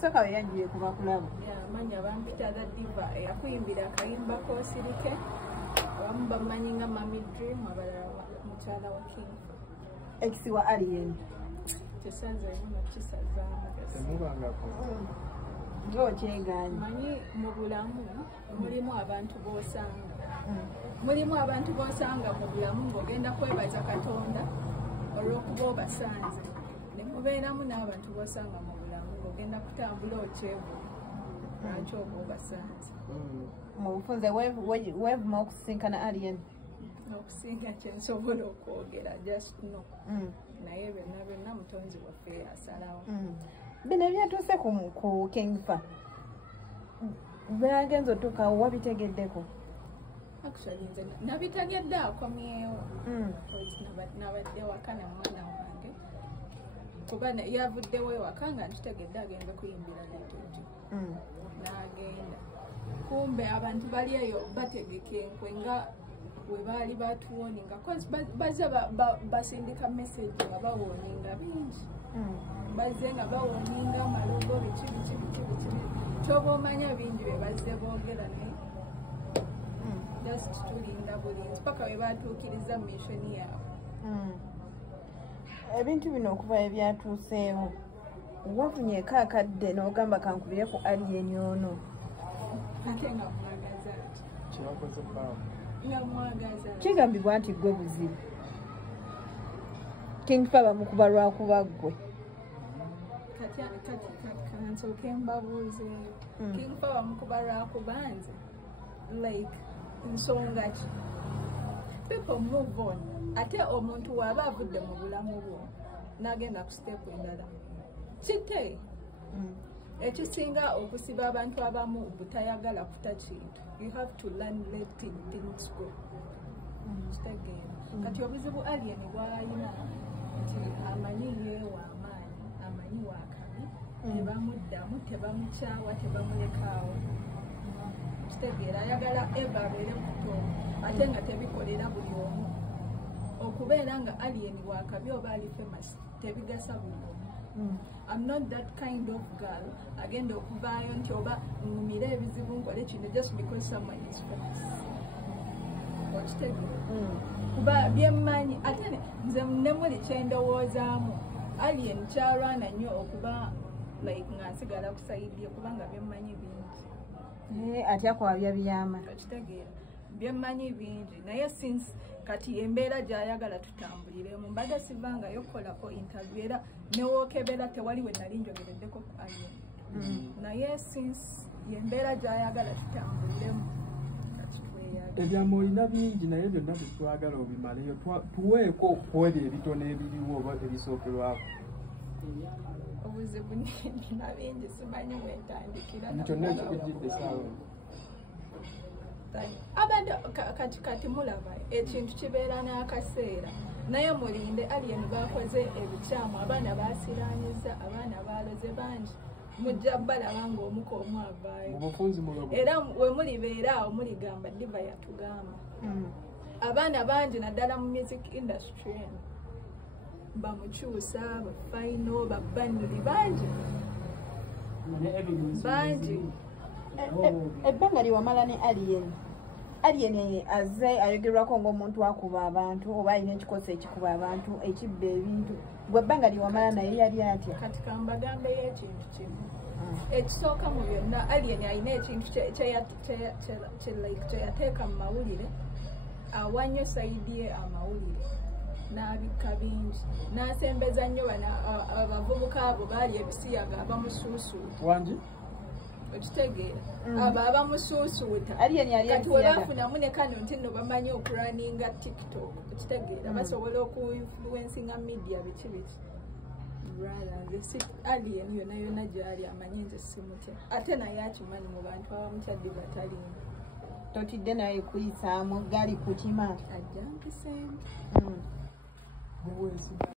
Soka we yanjiye kuba kulabo. Manya bampita da diva yakuyimbira akayimba k'osirike abamu bamanyi nga Mami Dream abalala mukyala wa King. Ekisiwa Alien. Kisaza nnyo kisaza amagezi. Kyeganyi. Manyi mu bulamu mulimu abantu b'osanga. Mulimu abantu b'osanga mu bulamu ng'ogenda kwebaza Katonda olw'okuba obasanze. Ne mubeeramu n'abantu b'osanga mu bulamu ng'ogenda kutambula okyebu lwaki oba obasanze. Mu bufunze weevuma okusinkana Alien. Okusinga kyensobola okwogera just no. Naye byonna mutonzi waffe yasalawo. Bino ebyatuuse ku Kingfa byagenza otuukawo wabitegeddeko? Actually nze nabitegedde akomyewo nabadde waka na mwana wange kuba yavuddewo ewaka nga ntutegedde agenda kuyimbira Little n'agenda kumbe abantu bali eyo bategeka enkwe nga we baali batuwoninga baze basindika message nga bawoninga bingi bazze nga bawoninga amalogo biki kyoba omanya bingi bye bazze boogera naye just tulinda bulinzi paka we batuukiriza mishoni yaabwe. Ebintu bino okuva ebyatuuseewo wafunyeeko akadde n'ogamba kankubire ku Alien ono ate nga mwagaza ati nga mwagaza kigambibwa nti gwe buzibu Kingfa bamukuba lwakuba ggwe. kati kansooke mbabuuzeeyo Kingfa bamukuba lwakuba nze like nsonga ki people move on ate omuntu waba avudde mu bulamu bwo n'agenda ku step endala kite ekisinga okusiba abantu abamu butayagala kuta kintu you have to learn letting things go. Kitegeera kati obuzibu Alien bw'ayina nti amanyi yeewa amaanyi amanyi waakabi tebamuddamu tebamukyawa tebamulekaawo. Kitegeera ayagala eva abeere muto ate nga tebikolera buli omu okubeera nga Alien waakabi oba ali famous tebigasa buli omu. I'm not that kind of girl agenda okuvaayo nti oba ngumire ebizibu nkole kino just because someone is famous. Okitegeera kuba byemmanyi ate nze ne muli kyendowoozaamu Alien kyalwana nnyo okuba like nga nsigala kusaidye kubanga byemmanyi bingi. Atya kwabya Byama. Okitegeera byemmanyi bingi naye since kati embeera gy'ayagala tutambuliremu mbadde sivangayo kukolako interview era newookebera tewali we nali njogereddeko ku Alien. Naye since yembeera gy'ayagala tutambuliremu kati tweyagala. Ebyama olina bingi naye byonna tetwagala obimaleyo tuweeko okwebyo ebitono ebiriwo oba ebisookerwako. Obuzibu nina bingi simanyi wentandikira. Kyonna ekikujjidde saawa abadde kati mulaba ekintu kibeera n'akaseera naye mulinde Alien bakoze ebikyamu abaana basiraanyiza abaana baloze bangi mujja balaba ng'omuka omu avaayo era we mulibeera awo muligamba diva yatugamba abaana bangi naddala mu music industry eno bamukyusa bafaino babbanuli bangi ebbanga liwamala ne Alien azze ayogerwako ng'omuntu akuba abantu oba alina ekikoso ekikuba abantu ekibba ebintu gwe ebbanga liwamala naye yali atya. Kati kambagambeyo ekintu kimu ekisooka mu byonna Alien alina ekintu kyeyateeka mu mawulire awannyo sayidi ye amawulire n'abikka bingi n'asembeza nnyo abavubuka abo baali ebisiyaga abamusuusuuta wangi okitegeera abo abamusuusuuta kati we bafunamu ne kano nti nno bamanyi okuraninga TikTok okitegeera basobola okuinfluensinga media biki Alien yonna yonna gyali amanyi nze simutya ate naye akimanyi mu bantu abamukyadde batalinga totidde naye kuyisaamu gali kukima ajja mpiseemu